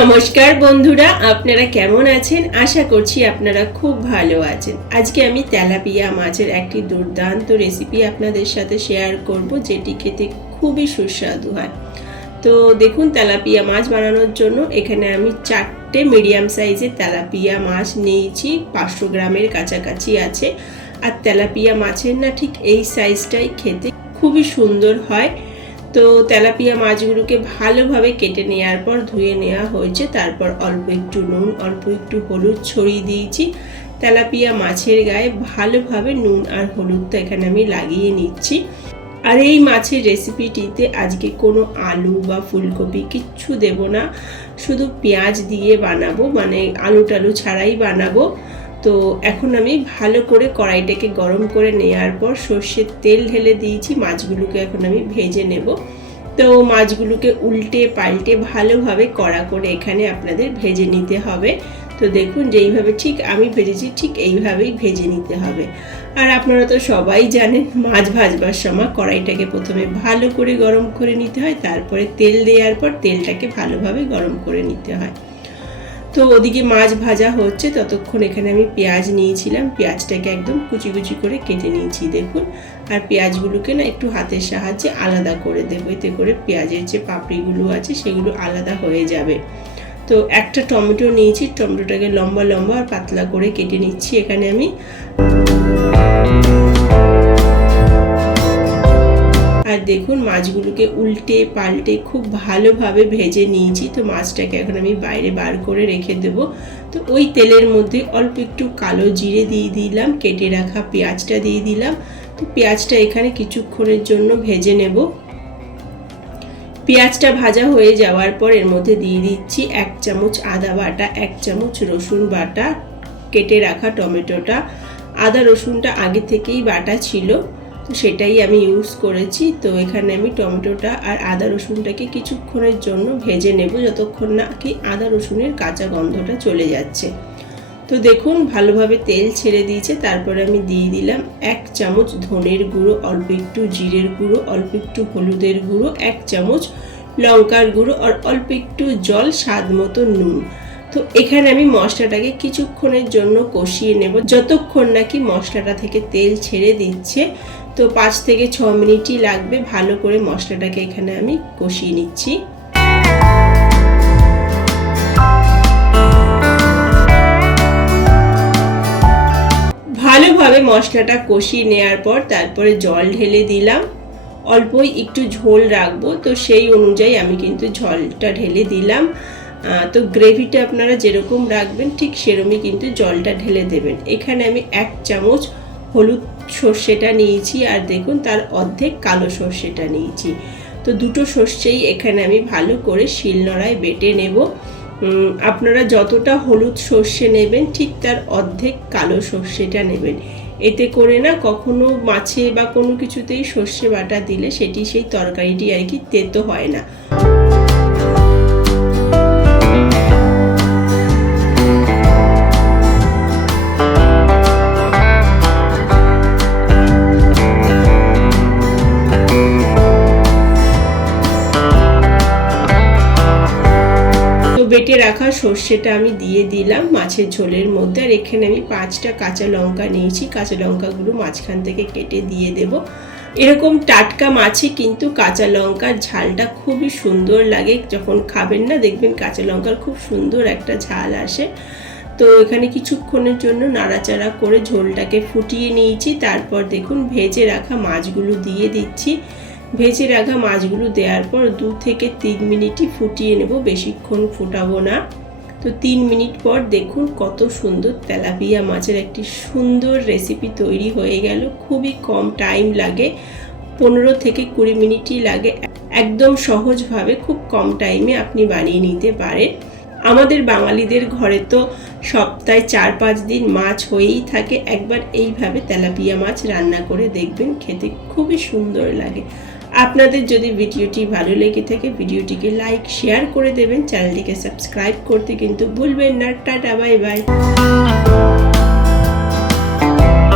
নমস্কার বন্ধুরা, আপনারা কেমন আছেন? আশা করছি আপনারা খুব ভালো আছেন। আজকে আমি তেলাপিয়া মাছের একটি দুর্দান্ত রেসিপি আপনাদের সাথে শেয়ার করব, যেটি খেতে খুবই সুস্বাদু হয়। তো দেখুন, তেলাপিয়া মাছ বানানোর জন্য এখানে আমি 4টে মিডিয়াম সাইজের তেলাপিয়া মাছ নিয়েছি, 500 গ্রামের কাছাকাছি আছে। আর তেলাপিয়া মাছের না ঠিক এই সাইজটাই খেতে খুবই সুন্দর হয়। তো তেলাপিয়া মাছগুলোকে ভালোভাবে কেটে নেওয়ার পর ধুয়ে নেওয়া হয়েছে। তারপর অল্প একটু নুন, অল্প একটু হলুদ ছড়িয়ে দিয়েছি। তেলাপিয়া মাছের গায়ে ভালোভাবে নুন আর হলুদটা এখানে আমি লাগিয়ে নিচ্ছি। আর এই মাছের রেসিপিটিতে আজকে কোনো আলু বা ফুলকপি কিচ্ছু দেব না, শুধু পেঁয়াজ দিয়ে বানাবো, মানে আলু টালু ছাড়াই বানাবো। তো এখন আমি ভালো করে কড়াইটাকে গরম করে নেওয়ার পর সর্ষের তেল ঢেলে দিয়েছি। মাছগুলোকে এখন আমি ভেজে নেব। তো মাছগুলোকে উল্টে পাল্টে ভালোভাবে কড়া করে এখানে আপনাদের ভেজে নিতে হবে। তো দেখুন, যেইভাবে ঠিক আমি ভেজেছি ঠিক এইভাবেই ভেজে নিতে হবে। আর আপনারা তো সবাই জানেন, মাছ ভাজবার সময় কড়াইটাকে প্রথমে ভালো করে গরম করে নিতে হয়, তারপরে তেল দেওয়ার পর তেলটাকে ভালোভাবে গরম করে নিতে হয়। তো ওদিকে মাছ ভাজা হচ্ছে, ততক্ষণ এখানে আমি পেঁয়াজ নিয়েছিলাম। পেঁয়াজটাকে একদম কুচি কুচি করে কেটে নিয়েছি দেখুন। আর পেঁয়াজগুলোকে না একটু হাতের সাহায্যে আলাদা করে দেবো, এতে করে পেঁয়াজের যে পাপড়িগুলো আছে সেগুলো আলাদা হয়ে যাবে। তো একটা টমেটো নিয়েছি, টমেটোটাকে লম্বা লম্বা আর পাতলা করে কেটে নিচ্ছি এখানে আমি। আর দেখুন, মাছগুলোকে উল্টে পাল্টে খুব ভালোভাবে ভেজে নিয়েছি। তো মাছটাকে এখন আমি বাইরে বার করে রেখে দেবো। তো ওই তেলের মধ্যে অল্প একটু কালো জিরে দিয়ে দিলাম, কেটে রাখা পেঁয়াজটা দিয়ে দিলাম। তো পেঁয়াজটা এখানে কিছুক্ষণের জন্য ভেজে নেব। পেঁয়াজটা ভাজা হয়ে যাওয়ার পর এর মধ্যে দিয়ে দিচ্ছি 1 চামচ আদা বাটা, 1 চামচ রসুন বাটা, কেটে রাখা টমেটোটা। আদা রসুনটা আগে থেকেই বাটা ছিল, তো সেটাই আমি ইউজ করেছি। তো এখানে আমি টমেটোটা আর আদা রসুনটাকে কিছুক্ষণের জন্য ভেজে নেব, যতক্ষণ না কি আদা রসুনের কাঁচা গন্ধটা চলে যাচ্ছে। তো দেখুন, ভালোভাবে তেল ছেড়ে দিয়েছে। তারপরে আমি দিয়ে দিলাম 1 চামচ ধনের গুঁড়ো, অল্প একটু জিরের গুঁড়ো, অল্প একটু হলুদের গুঁড়ো, 1 চামচ লঙ্কার গুঁড়ো আর অল্প একটু জল, স্বাদ মতো নুন। তো এখানে আমি মশলাটাকে কিছুক্ষণের জন্য কষিয়ে নেব, যতক্ষণ নাকি মশলাটা থেকে তেল ছেড়ে দিচ্ছে। তো 5 থেকে 6 মিনিটই লাগবে। ভালো করে মশলাটাকে এখানে আমি কষিয়ে নিচ্ছি। ভালোভাবে মশলাটা কষিয়ে নেওয়ার পর তারপরে জল ঢেলে দিলাম। অল্পই একটু ঝোল রাখবো, তো সেই অনুযায়ী আমি কিন্তু জলটা ঢেলে দিলাম। তো গ্রেভিটা আপনারা যেরকম রাখবেন ঠিক সেরকমই কিন্তু জলটা ঢেলে দেবেন। এখানে আমি 1 চামচ হলুদ সর্ষেটা নিয়েছি, আর দেখুন তার অর্ধেক কালো সর্ষেটা নিয়েছি। তো দুটো সর্ষেই এখানে আমি ভালো করে শিলনোড়ায় বেটে নেব। আপনারা যতটা হলুদ সর্ষে নেবেন ঠিক তার অর্ধেক কালো সর্ষেটা নেবেন। এতে করে না কখনো মাছে বা কোনো কিছুতেই সর্ষে বাটা দিলে সেটি সেই তরকারিটি আর কি তেতো হয় না। বেটে রাখা সর্ষেটা আমি দিয়ে দিলাম মাছের ঝোলের মধ্যে। আর এখানে আমি 5টা কাঁচা লঙ্কা নিয়েছি, কাঁচা লঙ্কাগুলো মাঝখান থেকে কেটে দিয়ে দেব। এরকম টাটকা মাছে কিন্তু কাঁচা লঙ্কার ঝালটা খুবই সুন্দর লাগে। যখন খাবেন না দেখবেন কাঁচা লঙ্কার খুব সুন্দর একটা ঝাল আসে। তো এখানে কিছুক্ষণের জন্য নাড়াচাড়া করে ঝোলটাকে ফুটিয়ে নিয়েছি। তারপর দেখুন, ভেজে রাখা মাছগুলো দিয়ে দিচ্ছি। ভেজে রাখা মাছগুলো দেওয়ার পর 2 থেকে 3 মিনিটই ফুটিয়ে নেব, বেশিক্ষণ ফোটাবো না। তো 3 মিনিট পর দেখুন কত সুন্দর তেলাপিয়া মাছের একটি সুন্দর রেসিপি তৈরি হয়ে গেল। খুবই কম টাইম লাগে, 15 থেকে 20 মিনিটই লাগে। একদম সহজভাবে খুব কম টাইমে আপনি বানিয়ে নিতে পারেন। আমাদের বাঙালিদের ঘরে তো সপ্তাহে 4-5 দিন মাছ হয়েই থাকে। একবার এইভাবে তেলাপিয়া মাছ রান্না করে দেখবেন, খেতে খুবই সুন্দর লাগে। আপনাদের যদি ভিডিওটি ভালো লেগে থাকে ভিডিওটিকে লাইক শেয়ার করে দেবেন, চ্যানেলটিকে সাবস্ক্রাইব করতে কিন্তু ভুলবেন না। Tata, bye bye.